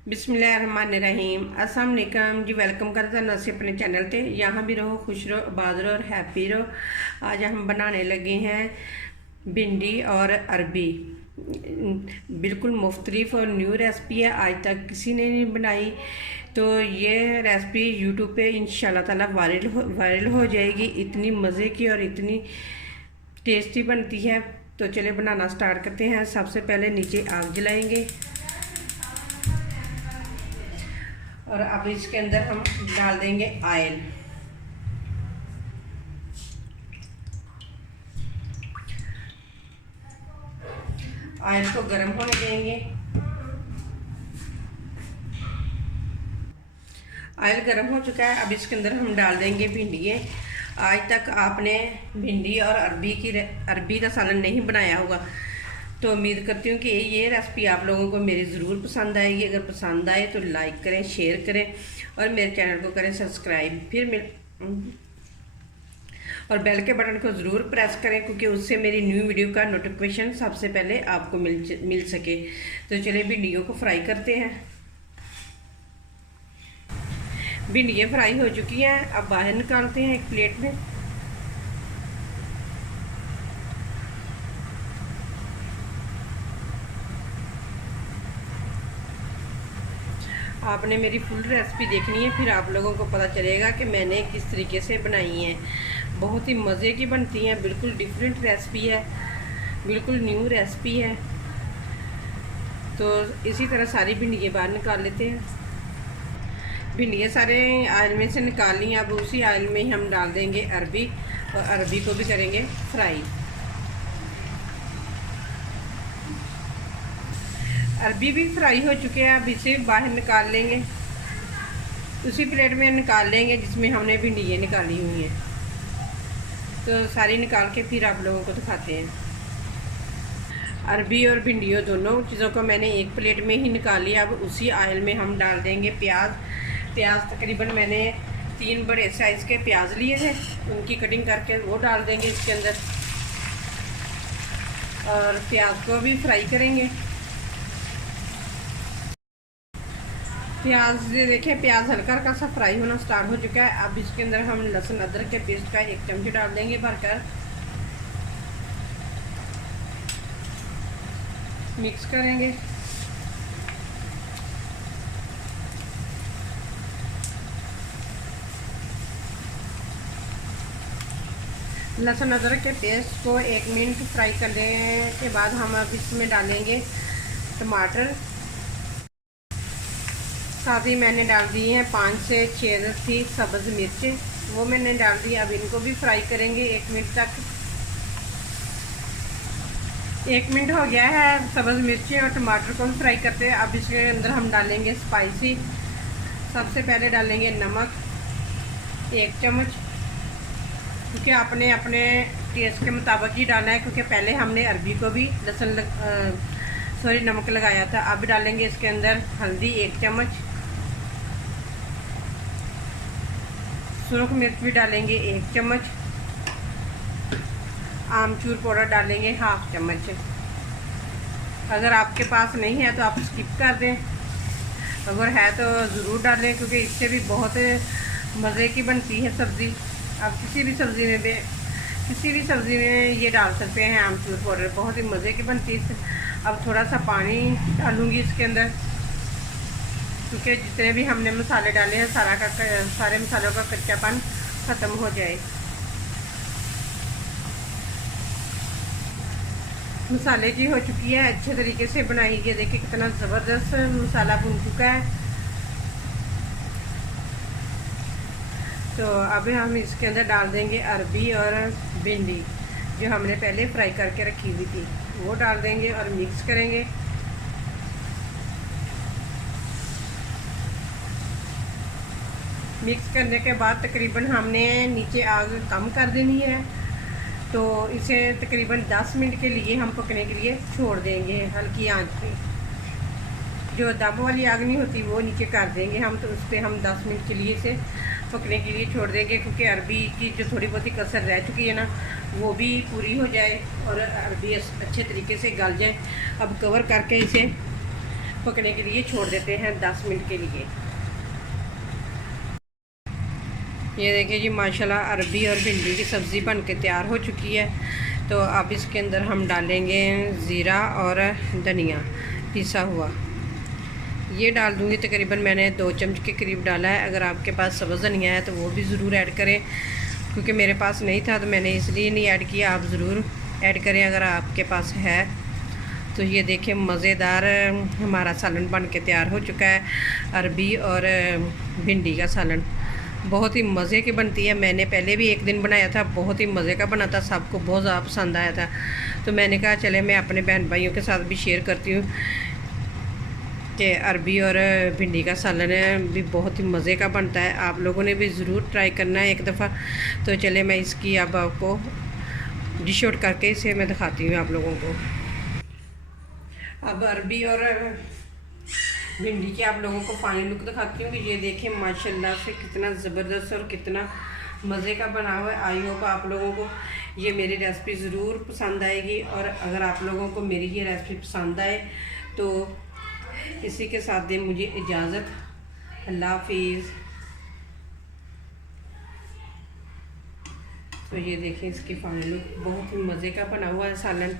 बिस्मिल्लाहिर्रहमानिर्रहीम। अस्सलाम वालेकुम जी। वेलकम करता है नसी अपने चैनल पे। यहाँ भी रहो, खुश रहो, आबाद रहो और हैप्पी रहो। आज हम बनाने लगे हैं भिंडी और अरबी। बिल्कुल मुख्तलिफ और न्यू रेसिपी है, आज तक किसी ने नहीं बनाई। तो ये रेसिपी यूट्यूब पे इंशाल्लाह ताला वायरल हो जाएगी। इतनी मज़े की और इतनी टेस्टी बनती है। तो चले बनाना स्टार्ट करते हैं। सबसे पहले नीचे आग जलाएंगे और अब इसके अंदर हम डाल देंगे ऑयल। ऑयल को गर्म होने देंगे। ऑयल गर्म हो चुका है, अब इसके अंदर हम डाल देंगे भिंडियाँ। आज तक आपने भिंडी और अरबी का सालन नहीं बनाया होगा, तो उम्मीद करती हूँ कि ये रेसिपी आप लोगों को मेरी ज़रूर पसंद आएगी। अगर पसंद आए तो लाइक करें, शेयर करें और मेरे चैनल को करें सब्सक्राइब। और बेल के बटन को ज़रूर प्रेस करें, क्योंकि उससे मेरी न्यू वीडियो का नोटिफिकेशन सबसे पहले आपको मिल सके। तो चलिए भिंडियों को फ्राई करते हैं। भिंडियाँ फ्राई हो चुकी हैं, अब बाहर निकालते हैं एक प्लेट में। आपने मेरी फुल रेसिपी देखनी है, फिर आप लोगों को पता चलेगा कि मैंने किस तरीके से बनाई है। बहुत ही मज़े की बनती हैं, बिल्कुल डिफरेंट रेसिपी है, बिल्कुल न्यू रेसिपी है। तो इसी तरह सारी भिंडियाँ बाहर निकाल लेते हैं। भिंडियाँ सारे ऑयल में से निकाल ली। अब उसी ऑयल में ही हम डाल देंगे अरबी और अरबी को भी करेंगे फ्राई। अरबी भी फ्राई हो चुके हैं, अब इसे बाहर निकाल लेंगे। उसी प्लेट में निकाल लेंगे जिसमें हमने भिंडियाँ निकाली हुई हैं। तो सारी निकाल के फिर आप लोगों को दिखाते हैं। अरबी और भिंडियों दोनों चीज़ों को मैंने एक प्लेट में ही निकाल लिया। अब उसी ऑयल में हम डाल देंगे प्याज तकरीबन मैंने 3 बड़े साइज़ के प्याज लिए थे, उनकी कटिंग करके वो डाल देंगे इसके अंदर और प्याज को भी फ्राई करेंगे। प्याज देखिए, प्याज हल्का हल्का सा फ्राई होना स्टार्ट हो चुका है। अब इसके अंदर हम लहसुन अदरक के पेस्ट का 1 चम्मच डाल देंगे भरकर। मिक्स करेंगे। लहसुन अदरक के पेस्ट को 1 मिनट फ्राई करने के बाद हम अब इसमें डालेंगे टमाटर। साथ ही मैंने डाल दी हैं 5 से 6 थी सब्ज़ मिर्चें, वो मैंने डाल दी। अब इनको भी फ्राई करेंगे 1 मिनट तक। 1 मिनट हो गया है सब्ज़ मिर्चें और टमाटर को भी फ्राई करते हैं। अब इसके अंदर हम डालेंगे स्पाइसी। सबसे पहले डालेंगे नमक 1 चम्मच, क्योंकि आपने अपने टेस्ट के मुताबिक ही डालना है, क्योंकि पहले हमने अरबी को भी नमक लगाया था। अब डालेंगे इसके अंदर हल्दी 1 चम्मच, सुरख मिर्च भी डालेंगे 1 चम्मच, आमचूर पाउडर डालेंगे 1/2 चम्मच। अगर आपके पास नहीं है तो आप स्किप कर दें, अगर है तो ज़रूर डालें, क्योंकि इससे भी बहुत मज़े की बनती है सब्ज़ी। आप किसी भी सब्ज़ी में ये डाल सकते हैं आमचूर पाउडर, बहुत ही मज़े की बनती है। अब थोड़ा सा पानी डालूँगी इसके अंदर, क्योंकि जितने भी हमने मसाले डाले हैं सारे मसालों का कच्चापन ख़त्म हो जाए। मसाले की हो चुकी है, अच्छे तरीके से बनाई है। देखिए कितना ज़बरदस्त मसाला भुन चुका है। तो अब हम इसके अंदर डाल देंगे अरबी और भिंडी जो हमने पहले फ्राई करके रखी हुई थी, वो डाल देंगे और मिक्स करेंगे। मिक्स करने के बाद तकरीबन हमने नीचे आग कम कर देनी है। तो इसे तकरीबन 10 मिनट के लिए हम पकने के लिए छोड़ देंगे हल्की आंच पे। जो दम वाली आग नहीं होती वो नीचे कर देंगे हम, तो उस पर हम 10 मिनट के लिए इसे पकने के लिए छोड़ देंगे, क्योंकि अरबी की जो थोड़ी बहुत ही कसर रह चुकी है ना, वो भी पूरी हो जाए और अरबी अच्छे तरीके से गल जाए। अब कवर करके इसे पकने के लिए छोड़ देते हैं 10 मिनट के लिए। ये देखिए जी माशाल्लाह अरबी और भिंडी की सब्ज़ी बन के तैयार हो चुकी है। तो अब इसके अंदर हम डालेंगे ज़ीरा और धनिया पिसा हुआ, ये डाल दूँगी। तकरीबन मैंने 2 चम्मच के करीब डाला है। अगर आपके पास सब्ज़ धनिया है तो वो भी ज़रूर ऐड करें, क्योंकि मेरे पास नहीं था तो मैंने इसलिए नहीं ऐड किया। आप ज़रूर ऐड करें अगर आपके पास है। तो ये देखिए मज़ेदार हमारा सालन बन के तैयार हो चुका है। अरबी और भिंडी का सालन बहुत ही मज़े की बनती है। मैंने पहले भी एक दिन बनाया था, बहुत ही मज़े का बना था, सबको बहुत ज़्यादा पसंद आया था। तो मैंने कहा चले मैं अपने बहन भाइयों के साथ भी शेयर करती हूँ कि अरबी और भिंडी का सालन भी बहुत ही मज़े का बनता है। आप लोगों ने भी ज़रूर ट्राई करना है एक दफ़ा। तो चले मैं इसकी अब आपको डिश आउट करके इसे मैं दिखाती हूँ आप लोगों को। अब अरबी और भिंडी के आप लोगों को फाइनल लुक दिखाती हूँ कि ये देखिए माशाल्लाह से कितना ज़बरदस्त और कितना मज़े का बना हुआ है। आई होप आप लोगों को ये मेरी रेसिपी ज़रूर पसंद आएगी। और अगर आप लोगों को मेरी ये रेसिपी पसंद आए तो इसी के साथ दें मुझे इजाज़त। अल्लाह हाफिज़। तो ये देखिए इसकी फाइनल लुक बहुत ही मज़े का बना हुआ है सालन।